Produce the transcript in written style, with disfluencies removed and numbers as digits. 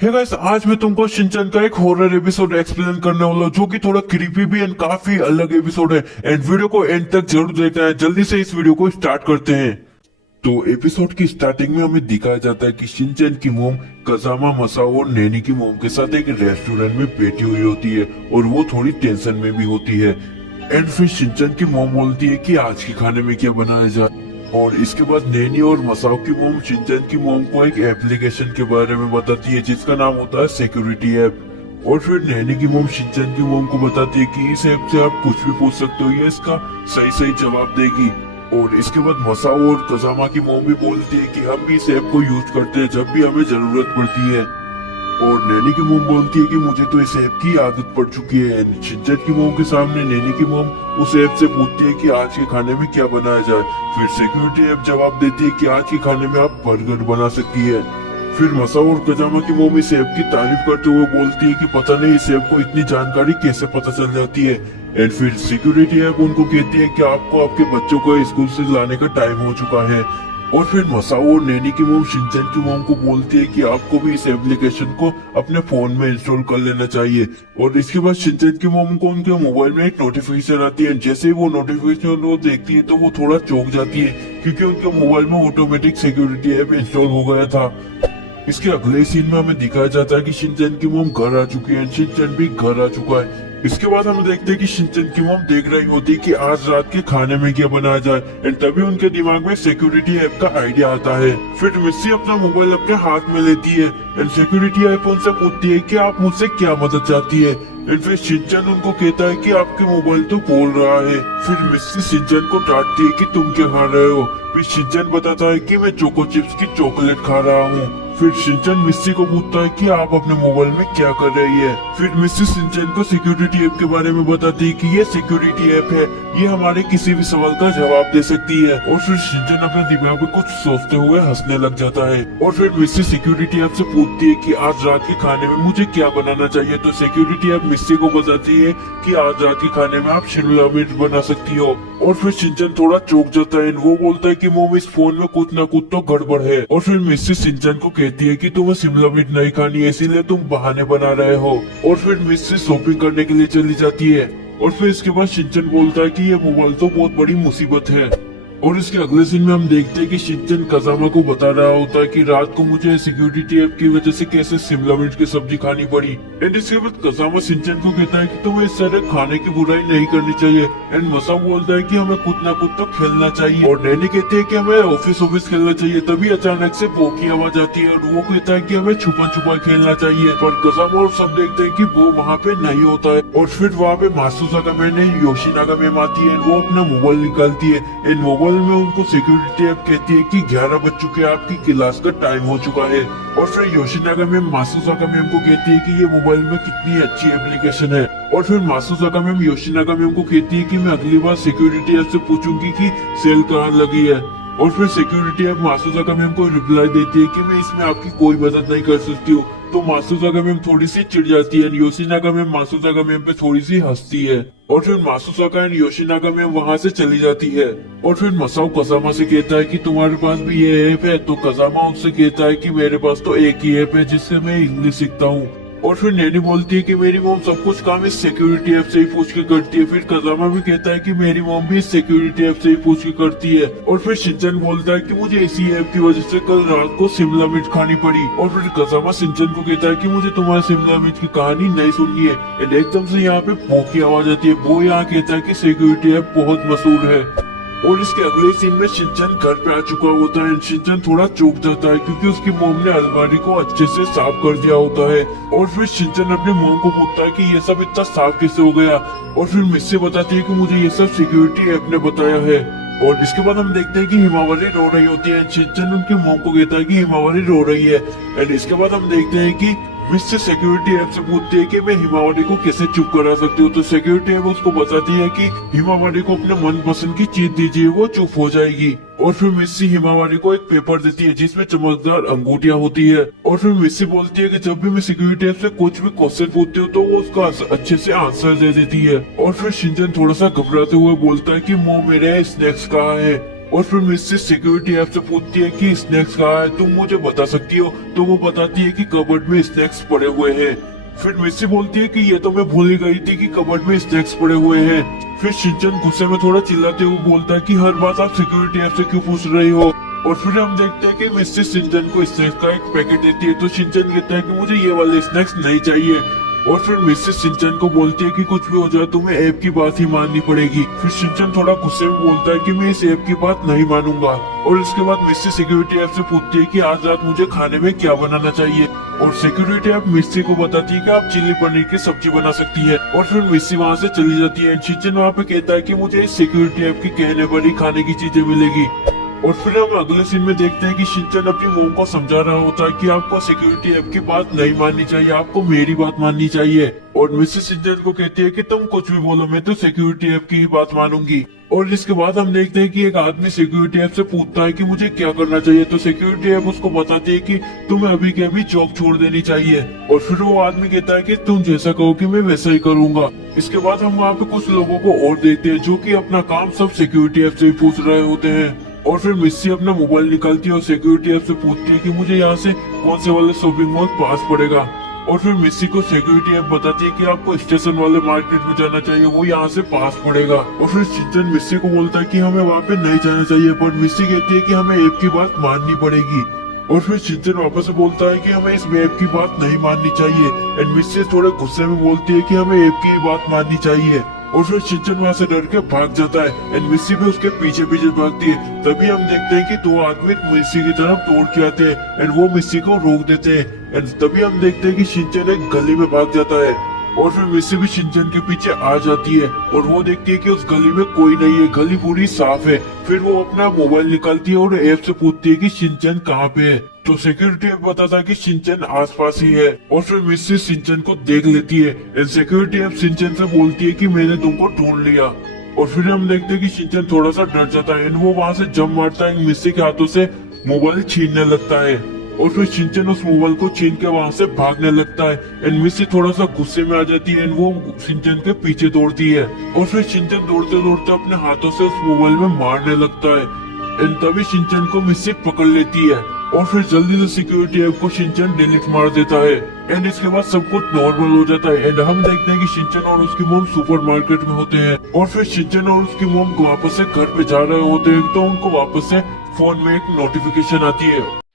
Hey guys, आज मैं तुमको शिनचैन का एक हॉरर एपिसोड एक्सप्लेन करने वाला हूँ जो कि थोड़ा क्रीपी भी एंड काफी अलग एपिसोड है। एंड वीडियो को एंड तक जरूर देखना है। जल्दी से इस वीडियो को स्टार्ट करते हैं। तो एपिसोड की स्टार्टिंग में हमें दिखाया जाता है कि शिनचैन की मोम कजामा मसाओ और नैनी की मोम के साथ एक रेस्टोरेंट में बैठी हुई होती है और वो थोड़ी टेंशन में भी होती है। एंड फिर शिनचैन की मोम बोलती है कि आज के खाने में क्या बनाया जाए। और इसके बाद नैनी और मसाओ की मोम शिनचैन की मोम को एक एप्लीकेशन के बारे में बताती है जिसका नाम होता है सिक्योरिटी ऐप। और फिर नैनी की मोम शिनचैन की मोम को बताती है कि इस ऐप से आप कुछ भी पूछ सकते हो, ये इसका सही सही जवाब देगी। और इसके बाद मसाओ और कजामा की मोम भी बोलती है कि हम भी इस ऐप को यूज करते हैं जब भी हमें जरूरत पड़ती है। और नैनी की मोम बोलती है कि मुझे तो इस ऐप की आदत पड़ चुकी है। शिनचैन की मोम के सामने नैनी की मोम उस ऐप से पूछती है कि आज के खाने में क्या बनाया जाए। फिर सिक्योरिटी ऐप जवाब देती है कि आज के खाने में आप बर्गर बना सकती है। फिर मसाओ और कजामा की मोम इस ऐप की तारीफ करते हुए बोलती है कि पता नहीं इस ऐप को इतनी जानकारी कैसे पता चल जाती है। एंड फिर सिक्योरिटी ऐप उनको कहती है कि आपको आपके बच्चों को स्कूल से लाने का टाइम हो चुका है। और फिर मसाओ और नैनी की मोम शिनचैन की मोम को बोलती है कि आपको भी इस एप्लीकेशन को अपने फोन में इंस्टॉल कर लेना चाहिए। और इसके बाद शिनचैन की मोम को उनके मोबाइल में एक नोटिफिकेशन आती है। जैसे ही वो नोटिफिकेशन वो देखती है तो वो थोड़ा चौंक जाती है क्योंकि उनके मोबाइल में ऑटोमेटिक सिक्योरिटी ऐप इंस्टॉल हो गया था। इसके अगले सीन में हमें दिखाया जाता है कि शिनचैन की मोम घर आ चुकी है। शिनचैन भी घर आ चुका है। इसके बाद हम देखते हैं कि शिनचैन की मोम देख रही होती है कि आज रात के खाने में क्या बनाया जाए। एंड तभी उनके दिमाग में सिक्योरिटी ऐप का आइडिया आता है। फिर मिस्सी अपना मोबाइल अपने हाथ में लेती है एंड सिक्योरिटी ऐप उनसे पूछती है कि आप मुझसे क्या मदद चाहती है। एंड फिर शिनचैन उनको कहता है कि आपके मोबाइल तो बोल रहा है। फिर मिस्सी शिनचैन को डांटती है कि तुम क्या खा रहे हो। फिर शिनचैन बताता है कि मैं चोको चिप्स की चॉकलेट खा रहा हूँ। फिर शिनचैन मिस्सी को पूछता है कि आप अपने मोबाइल में क्या कर रही है। फिर मिस्सी शिनचैन को सिक्योरिटी ऐप के बारे में बताती है कि ये सिक्योरिटी ऐप है, ये हमारे किसी भी सवाल का जवाब दे सकती है। और फिर शिनचैन अपने दिमाग में कुछ सोचते हुए हंसने लग जाता है। और फिर मिस्सी सिक्योरिटी ऐप से पूछती है कि आज रात के खाने में मुझे क्या बनाना चाहिए। तो सिक्योरिटी ऐप मिस्सी को बताती है कि आज रात के खाने में आप शिमला मिर्च बना सकती हो। और फिर शिनचैन थोड़ा चौंक जाता है। वो बोलता है कि मोम इस फोन में कुछ ना कुछ तो गड़बड़ है। और फिर मिस्सी शिनचैन को कहती है कि तुम्हें शिमला मिर्च नहीं खानी है इसीलिए तुम बहाने बना रहे हो। और फिर मिस्सी शॉपिंग करने के लिए चली जाती है। और फिर इसके बाद शिनचैन बोलता है कि ये मोबाइल तो बहुत बड़ी मुसीबत है। और इसके अगले सीन में हम देखते हैं कि शिनचैन कजामा को बता रहा होता है कि रात को मुझे सिक्योरिटी ऐप की वजह से कैसे शिमला मिर्च की सब्जी खानी पड़ी। एंड इसके बाद कजामा शिनचैन को कहता है कि तुम्हें इस तरह खाने की बुराई नहीं करनी चाहिए। एंड मसाओ बोलता है कि हमें कुछ ना कुछ तो खेलना चाहिए। और नैनी कहती है कि हमें ऑफिस खेलना चाहिए। तभी अचानक से पो की आवाज आती है और वो कहता है कि हमें छुपा छुपा खेलना चाहिए। पर कजामा और सब देखते हैं कि वो वहाँ पे नहीं होता है। और फिर वहाँ पे मासुसाका मैम ने योशिनागा मैम आती है। वो अपना मोबाइल निकालती है। एंड मोबाइल में उनको सिक्योरिटी ऐप कहती है कि 11 बज चुके हैं, आपकी क्लास का टाइम हो चुका है। और फिर योशिनागा मैम मासुसाका मैम को कहती है कि ये मोबाइल में कितनी अच्छी एप्लीकेशन है। और फिर मासुसाका मैम योशिनागा मैम को कहती है कि मैं अगली बार सिक्योरिटी ऐप से पूछूंगी कि सेल कहाँ लगी है। और फिर सिक्योरिटी ऐप मासुसाका मैम को रिप्लाई देती है कि मैं इसमें आपकी कोई मदद नहीं कर सकती हूँ। तो मासुसाका मैम थोड़ी सी चिढ़ जाती है। योशिनागा मैम मासुसाका मैम पे थोड़ी सी हंसती है। और फिर मासुसाका एंड योशिनागा मैम वहाँ से चली जाती है। और फिर मसाओ कजामा से कहता है कि तुम्हारे पास भी ये ऐप है। तो कजामा उनसे कहता है कि मेरे पास तो एक ही ऐप है जिससे मैं इंग्लिश सीखता हूँ। और फिर नैनी बोलती है कि मेरी मोम सब कुछ काम इस सिक्योरिटी ऐप से ही पूछ के करती है। फिर कजामा भी कहता है कि मेरी मोम भी इस सिक्योरिटी ऐप से ही पूछ के करती है। और फिर शिनचैन बोलता है कि मुझे इसी ऐप की वजह से कल रात को शिमला मिर्च खानी पड़ी। और फिर कजामा शिनचैन को कहता है कि मुझे तुम्हारे शिमला मिर्च की कहानी नहीं सुननी है। एंड एकदम से यहाँ पे पो की आवाज आती है। वो यहाँ कहता है कि सिक्योरिटी ऐप बहुत मशहूर है। और इसके अगले सीन में शिनचैन घर पे आ चुका होता है। शिनचैन थोड़ा चौंक जाता है क्योंकि उसकी मोम ने अलमारी को अच्छे से साफ कर दिया होता है। और फिर शिनचैन अपने मोम को पूछता है कि ये सब इतना साफ कैसे हो गया। और फिर मिस्सी बताती है कि मुझे ये सब सिक्योरिटी ऐप ने बताया है। और इसके बाद हम देखते हैं कि हिमावरी रो रही होती है। शिनचैन उनकी मोम को कहता है कि हिमावरी रो रही है। एंड इसके बाद हम देखते हैं कि मिस्सी सिक्योरिटी ऐप से पूछती है कि मैं हिमावरी को कैसे चुप करा सकती हूँ। तो सिक्योरिटी ऐप उसको बताती है कि हिमावरी को अपने मनपसंद की चीज दीजिए, वो चुप हो जाएगी। और फिर मिस्सी हिमावरी को एक पेपर देती है जिसमें चमकदार अंगूठियां होती है। और फिर मिस्सी बोलती है कि जब भी मैं सिक्योरिटी ऐप से कुछ भी क्वेश्चन पूछती हूँ तो वो उसका अच्छे से आंसर दे देती है। और फिर शिनचैन थोड़ा सा घबराते हुए बोलता है कि मोम मेरे स्नैक्स कहाँ है। और फिर मिस्सी सिक्योरिटी ऐप से पूछती है कि स्नैक्स कहाँ है, तुम मुझे बता सकती हो। तो वो बताती है कि कबर्ड में स्नैक्स पड़े हुए हैं। फिर मिस्सी बोलती है कि ये तो मैं भूल ही गई थी कि कबर्ड में स्नैक्स पड़े हुए हैं। फिर शिनचैन गुस्से में थोड़ा चिल्लाते हुए बोलता है कि हर बात आप सिक्योरिटी ऐप से क्यों पूछ रही हो। और फिर हम देखते हैं कि मिस्सी शिनचैन को स्नैक्स का एक पैकेट देती है। तो शिनचैन कहता है कि मुझे ये वाले स्नैक्स नहीं चाहिए। और फिर मिस्सी शिनचैन को बोलती है कि कुछ भी हो जाए तुम्हें ऐप की बात ही माननी पड़ेगी। फिर शिनचैन थोड़ा गुस्से में बोलता है कि मैं इस ऐप की बात नहीं मानूंगा। और इसके बाद मिस्सी सिक्योरिटी ऐप से पूछती है कि आज रात मुझे खाने में क्या बनाना चाहिए। और सिक्योरिटी ऐप मिस्सी को बताती है कि आप चिल्ली पनीर की सब्जी बना सकती है। और फिर मिस्सी वहाँ से चली जाती है। शिनचैन वहाँ पे कहता है कि मुझे इस सिक्योरिटी ऐप की कहने पर ही खाने की चीजें मिलेगी। और फिर हम अगले सीन में देखते हैं कि शिनचैन अपनी मोम को समझा रहा होता है कि आपको सिक्योरिटी ऐप की बात नहीं माननी चाहिए, आपको मेरी बात माननी चाहिए। और मिसेस शिनचैन को कहती है कि तुम कुछ भी बोलो, मैं तो सिक्योरिटी ऐप की ही बात मानूंगी। और इसके बाद हम देखते हैं कि एक आदमी सिक्योरिटी ऐप से पूछता है कि मुझे क्या करना चाहिए। तो सिक्योरिटी ऐप उसको बताती है कि तुम्हें अभी के अभी जॉब छोड़ देनी चाहिए। और फिर वो आदमी कहता है कि तुम जैसा कहोगे मैं वैसा ही करूंगा। इसके बाद हम वहाँ पे कुछ लोगों को और देखते हैं जो कि अपना काम सब सिक्योरिटी ऐप से ही पूछ रहे होते हैं। और फिर मिस्सी अपना मोबाइल निकालती है और सिक्योरिटी ऐप से पूछती है कि मुझे यहाँ से कौन से वाले शॉपिंग मॉल पास पड़ेगा। और फिर मिस्सी को सिक्योरिटी ऐप बताती है कि आपको स्टेशन वाले मार्केट में जाना चाहिए, वो यहाँ से पास पड़ेगा। और फिर शिनचैन मिस्सी को बोलता है कि हमें वहाँ पे नहीं जाना चाहिए, पर मिस्सी कहती है कि हमें ऐप की बात माननी पड़ेगी। और फिर शिनचैन वापस से बोलता है कि हमें इस ऐप की बात नहीं माननी चाहिए। एंड मिस्सी थोड़े गुस्से में बोलती है कि हमें ऐप की बात माननी चाहिए। और फिर शिनचैन वहाँ से डर के भाग जाता है। एंड मिस्सी भी उसके पीछे पीछे भागती है। तभी हम देखते हैं कि दो आदमी मिस्सी की तरफ दौड़ के आते हैं एंड वो मिस्सी को रोक देते हैं। एंड तभी हम देखते हैं कि शिनचैन एक गली में भाग जाता है। और फिर मिस्सी भी शिनचैन के पीछे आ जाती है और वो देखती है कि उस गली में कोई नहीं है, गली पूरी साफ है। फिर वो अपना मोबाइल निकालती है और ऐप से पूछती है कि शिनचैन कहाँ पे है। तो सिक्योरिटी ऐप बताता है कि शिनचैन आसपास ही है। और फिर मिस्सी शिनचैन को देख लेती है एंड सिक्योरिटी ऐप शिनचैन से बोलती है कि मैंने तुमको ढूंढ लिया। और फिर हम देखते हैं कि शिनचैन थोड़ा सा डर जाता है एंड वो वहाँ से जंप मारता है, मिस्सी के हाथों से मोबाइल छीनने लगता है। और फिर शिनचैन उस मोबाइल को छीन के वहाँ से भागने लगता है एंड मिस्सी थोड़ा सा गुस्से में आ जाती है एंड वो शिनचैन के पीछे दौड़ती है। और फिर शिनचैन दौड़ते दौड़ते अपने हाथों से उस मोबाइल में मारने लगता है एंड तभी शिनचैन को मिस्सी पकड़ लेती है। और फिर जल्दी से सिक्योरिटी ऐप को शिनचैन डिलीट मार देता है एंड इसके बाद सब कुछ नॉर्मल हो जाता है। एंड हम देखते हैं कि शिनचैन और उसकी मोम सुपरमार्केट में होते हैं। और फिर शिनचैन और उसकी मोम वापस से घर पे जा रहे होते हैं तो उनको वापस से फोन में एक नोटिफिकेशन आती है।